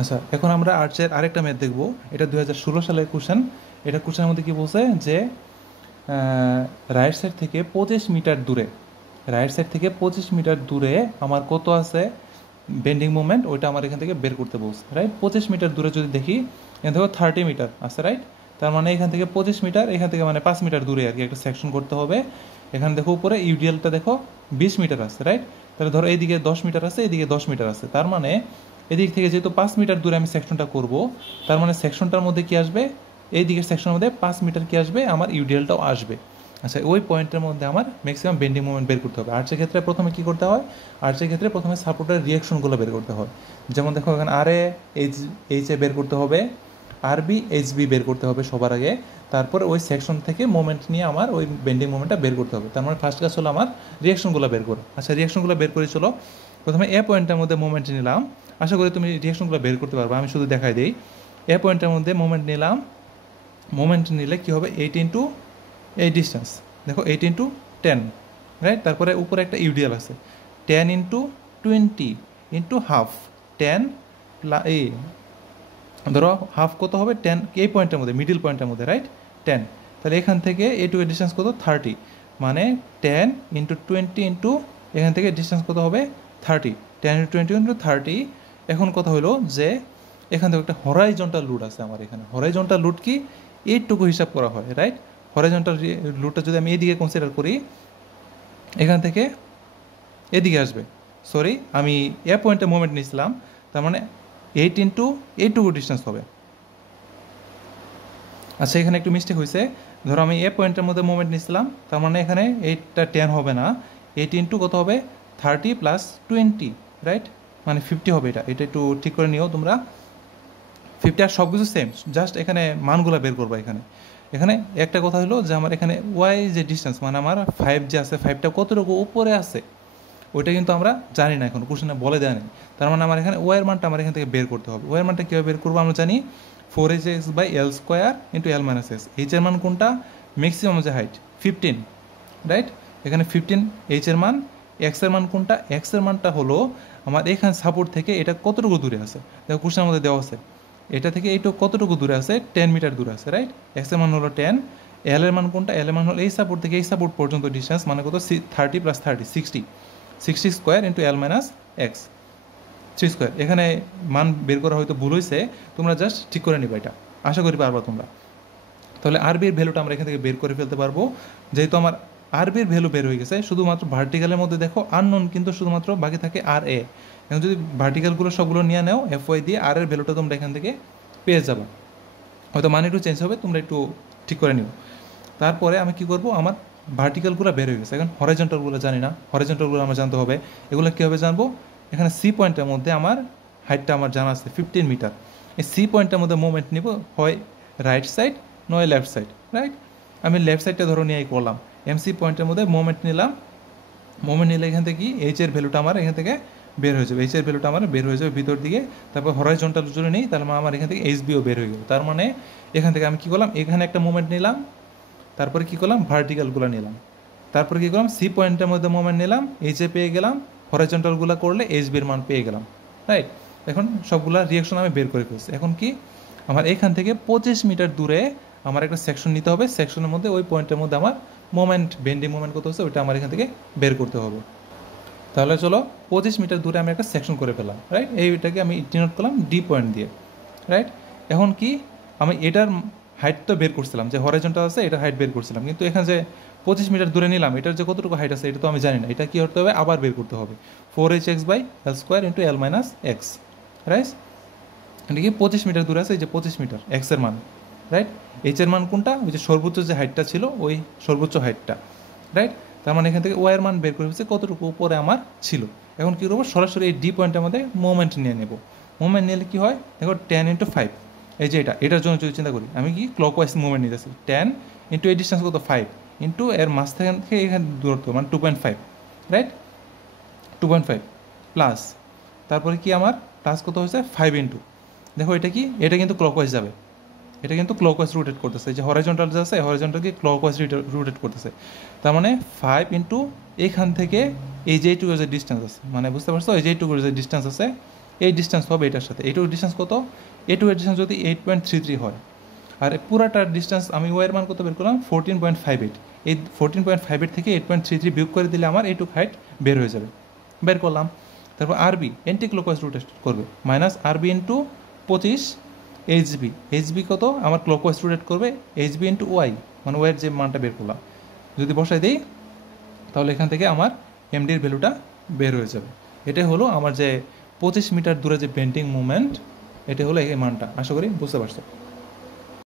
আচ্ছা, এখন আমরা আর্চের আরেকটা ম্যাথ দেখব। এটা 2016 সালের কোশ্চেন। এটা কোশ্চেনের মধ্যে কি বলছে যে রাইট সাইড থেকে 25 মিটার দূরে, রাইট সাইড থেকে 25 মিটার দূরে আমার কত আছে বেন্ডিং মোমেন্ট, ওইটা আমার এখান থেকে বের করতে বলছে। রাইট, 25 মিটার দূরে যদি দেখি, এখান থেকে 30 মিটার আছে। রাইট, তার মানে এখান থেকে 25 মিটার, এখান থেকে মানে 5 মিটার দূরে আর কি একটা সেকশন করতে হবে। এখানে দেখো উপরে ইউডিএলটা দেখো 20 মিটার আছে। রাইট, তাহলে ধরো এইদিকে 10 মিটার আছে, এইদিকে 10 মিটার আছে। তার মানে এদিক থেকে যেহেতু 5 মিটার দূরে আমি সেকশনটা করব, তার মানে সেকশনটার মধ্যে কি আসবে, এই দিকের সেকশনের মধ্যে 5 মিটার কি আসবে, আমার ইউডিএলটাও আসবে। আচ্ছা, ওই পয়েন্টের মধ্যে আমার ম্যাক্সিমাম বেন্ডিং মোমেন্ট বের করতে হবে। আর্চের ক্ষেত্রে প্রথমে কি করতে হয়, আর্চের ক্ষেত্রে প্রথমে সাপোর্টের রিয়াকশনগুলো বের করতে হয়। যেমন দেখো এখানে আর এ এইচ এ বের করতে হবে, আর বি এইচ বি বের করতে হবে সবার আগে। তারপর ওই সেকশন থেকে মোমেন্ট নিয়ে আমার ওই বেন্ডিং মোমেন্টটা বের করতে হবে। তার মানে ফার্স্ট কাজ হলো আমার রিয়াকশনগুলো বের করো। আচ্ছা, রিয়াকশনগুলো বের করে চলো। প্রথমে এ পয়েন্টের মধ্যে মোমেন্ট নিলাম। আশা করি তুমি রিয়াকশনগুলো বের করতে পারবে, আমি শুধু দেখাই দিই। এ পয়েন্টের মধ্যে মোমেন্ট নিলাম। মোমেন্ট নিলে কী হবে, 8 ইন্টু এই ডিস্টেন্স, দেখো 8 ইন্টু 10। রাইট, তারপরে উপরে একটা ইউডিএল আছে, 10 ইন্টু 20 ইন্টু হাফ। 10 এই ধরো হাফ কত হবে, 10 এই পয়েন্টের মধ্যে, মিডিল পয়েন্টের মধ্যে। রাইট, 10। তাহলে এখান থেকে এইটুকু ডিস্টেন্স কত, 30। মানে 10 ইন্টু 20 ইন্টু এখান থেকে ডিস্টেন্স কত হবে, 30। 10 ইন্টু 20 ইন্টু 30। এখন কথা হলো যে এখান থেকে একটা হরাইজন্টাল লুড আছে আমার এখানে। হরাইজন্টাল লুড কি, এইটুকু হিসাব করা হয়। রাইট, হরাইজন্টাল লুডটা যদি আমি এদিকে কনসিডার করি, এখান থেকে এদিকে আসবে। সরি, আমি এ পয়েন্টে মুভমেন্ট নিয়েছিলাম, তার মানে 8 ইন্টু এইটুকু ডিস্টেন্স হবে। আচ্ছা, এখানে একটু মিস্টেক হয়েছে। ধরো আমি এ পয়েন্টের মধ্যে মুভমেন্ট নিয়েছিলাম, তার মানে এখানে 8টা 10 হবে না, 8 ইন্টু কত হবে, 30 প্লাস 20। রাইট, মানে 50 হবে। এটা এটা একটু ঠিক করে নিও তোমরা। 50 আর সব কিছু সেম, জাস্ট এখানে মানগুলো বের করবো। এখানে এখানে একটা কথা হলো যে আমার এখানে ওয়াই যে ডিস্টেন্স, মানে আমার 5 যে আছে, 5টা কতটুকু উপরে আছে ওইটা কিন্তু আমরা জানি না, এখন কোশ্চেনে বলে দেয় নেই। তার মানে আমার এখানে ওয়ের মানটা আমার এখান থেকে বের করতে হবে। ওয়ের মানটা কীভাবে বের করবো, আমরা জানি 4hx/l² into l minus S. এইচের মান কোনটা, ম্যাক্সিমাম যে হাইট 15। রাইট, এখানে 15 এইচের মান। এক্সের মান কোনটা, এক্সের মানটা হলো আমার এখানে সাপোর্ট থেকে এটা কতটুকু দূরে আছে, দেখো কোশ্চেনের মধ্যে দেওয়া আছে এটা থেকে এইটুকু কতটুকু দূরে আছে, 10 মিটার দূরে আছে। রাইট, এক্সের মান হলো 10। এল এর মান কোনটা, এল এর মান হলো এই সাপোর্ট থেকে এই সাপোর্ট পর্যন্ত ডিস্টেন্স, মানে কত, 30 plus 30 60। 60 square into L minus x 3 square. এখানে মান বের করা হয়তো ভুল হয়েছে, তোমরা জাস্ট ঠিক করে নিবা, এটা আশা করি পারবা তোমরা। তাহলে আরবির ভ্যালুটা আমরা এখান থেকে বের করে ফেলতে পারবো। যেহেতু আমার আরবির ভ্যালু বের হয়ে গেছে, শুধুমাত্র ভার্টিক্যালের মধ্যে দেখো আননোন কিন্তু শুধুমাত্র বাকি থাকে আর এ। এখন যদি ভার্টিক্যালগুলো সবগুলো নিয়ে নাও, এফ ওয়াই দিয়ে আর এর ভ্যালুটা তোমরা এখান থেকে পেয়ে যাবো। হয়তো মানে একটু চেঞ্জ হবে, তোমরা একটু ঠিক করে নিও। তারপরে আমি কি করব, আমার ভার্টিক্যালগুলো বের হয়ে গেছে, এখন হরাইজন্টালগুলো জানি না, হরাইজন্টালগুলো আমার জানতে হবে। এগুলো কীভাবে জানবো, এখানে সি পয়েন্টের মধ্যে আমার হাইটটা আমার জানা আছে 15 মিটার। এই সি পয়েন্টের মধ্যে মুভমেন্ট নিব, হয় রাইট সাইড নয় লেফট সাইড। রাইট, আমি লেফট সাইডটা ধরো নিয়েই করলাম। এমসি পয়েন্টের মধ্যে মুভমেন্ট নিলাম। মুভমেন্ট নিলে এখান থেকে কি এইচের ভ্যালুটা আমার এখান থেকে বের হয়ে যাবে, এইচের ভ্যালুটা আমার বের হয়ে যাবে ভিতর দিকে। তারপর হরাইজন্টাল যদি নেই, তাহলে আমার এখান থেকে এইচ বিও বের হয়ে গেল। তার মানে এখান থেকে আমি কী করলাম, এখানে একটা মুভমেন্ট নিলাম, তারপরে কী করলাম, ভার্টিক্যালগুলো নিলাম। তারপরে কী করলাম, সি পয়েন্টের মধ্যে মুভমেন্ট নিলাম, এইচে পেয়ে গেলাম। হরাইজন্টালগুলো করলে এইচ বির মান পেয়ে গেলাম। রাইট, এখন সবগুলা রিয়াকশন আমি বের করে ফেলছি। এখন কি, আমার এখান থেকে 25 মিটার দূরে আমার একটা সেকশন নিতে হবে। সেকশনের মধ্যে ওই পয়েন্টের মধ্যে আমার মোমেন্ট, বেন্ডিং মোমেন্ট কত হচ্ছে ওইটা আমার এখান থেকে বের করতে হবে। তাহলে চলো, 25 মিটার দূরে আমি একটা সেকশন করে ফেলাম। রাইট, এইটাকে আমি ডিনোট করলাম ডি পয়েন্ট দিয়ে। রাইট, এখন কি, আমি এটার হাইট তো বের করছিলাম, যে হরাইজন্টাল আছে এটার হাইট বের করছিলাম, কিন্তু এখানে যে 25 মিটার দূরে নিলাম, এটার যে কতটুকু হাইট আছে এটা তো আমি জানি না। এটা কী করতে হবে, আবার বের করতে হবে, 4hx/l² into l minus x. Right, এটা কি 25 মিটার দূরে আছে, এই যে 25 মিটার এক্সের মান। রাইট, এইচের মান কোনটা, ওই যে সর্বোচ্চ যে হাইটটা ছিল ওই সর্বোচ্চ হাইটটা। রাইট, তার মানে এখান থেকে ওয়াইয়ের মান বের করে ফেলছে কতটুকু উপরে আমার ছিল। এখন কী করবো, সরাসরি এই ডি পয়েন্টের মধ্যে মোমেন্ট নিয়ে নেব। মোমেন্ট নিলে কী হয়, দেখো 10 ইন্টু 5, এই যে এটার জন্য যদি চিন্তা করি, আমি কি ক্লকওয়াইজ মুভমেন্ট নিতেছি, 10 ইন্টু এই ডিস্টেন্স কত 5 ইন্টু এর মাঝখান থেকে এখানে দূরত্ব মানে 2.5। রাইট, 2.5 প্লাস তারপরে কি আমার প্লাস কত হয়েছে 5 ইন্টু, দেখো এটা কি, এটা কিন্তু ক্লকওয়াইজ যাবে, এটা কিন্তু ক্লকওয়াইজ রোটেট করতেছে। যে হরাইজন্টাল যে আছে হরাইজন্টালকে ক্লকওয়াইজ রোটেট করতেছে। তার মানে 5 ইন্টু এখান থেকে এই যে এইটুকু যে ডিস্টেন্স আছে, মানে বুঝতে পারছো, এই যে এইটুকু যে ডিস্টেন্স আছে এই ডিস্টেন্স হবে এটার সাথে। এইটুকু ডিস্টেন্স কত? এর ডিস্টেন্স যদি 8.33 হয়, আর পুরাটার ডিস্টেন্স আমি ওয়ের মান কত বের করলাম 14.58, এই 14.58 থেকে 8.33 বিয়োগ করে দিলে আমার এইটুকু হাইট বের হয়ে যাবে। বের করলাম। তারপর আরবি এন্টি ক্লকওয়াইজ রোটেট করবে, মাইনাস আরবি ইন্টু 25 এইচবি, এইচবি কত আমার ক্লকওয়াইজ রোটেট করবে, এইচবি ইন্টু ওয়াই, মানে ওয়ের যে মানটা বের করলাম যদি বসাই দিই তাহলে এখান থেকে আমার এমডির ভ্যালুটা বের হয়ে যাবে। এটাই হলো আমার যে 25 মিটার দূরে যে বেন্ডিং মুভমেন্ট, এটা হলো এই মানটা। আশা করি বুঝতে পারছো।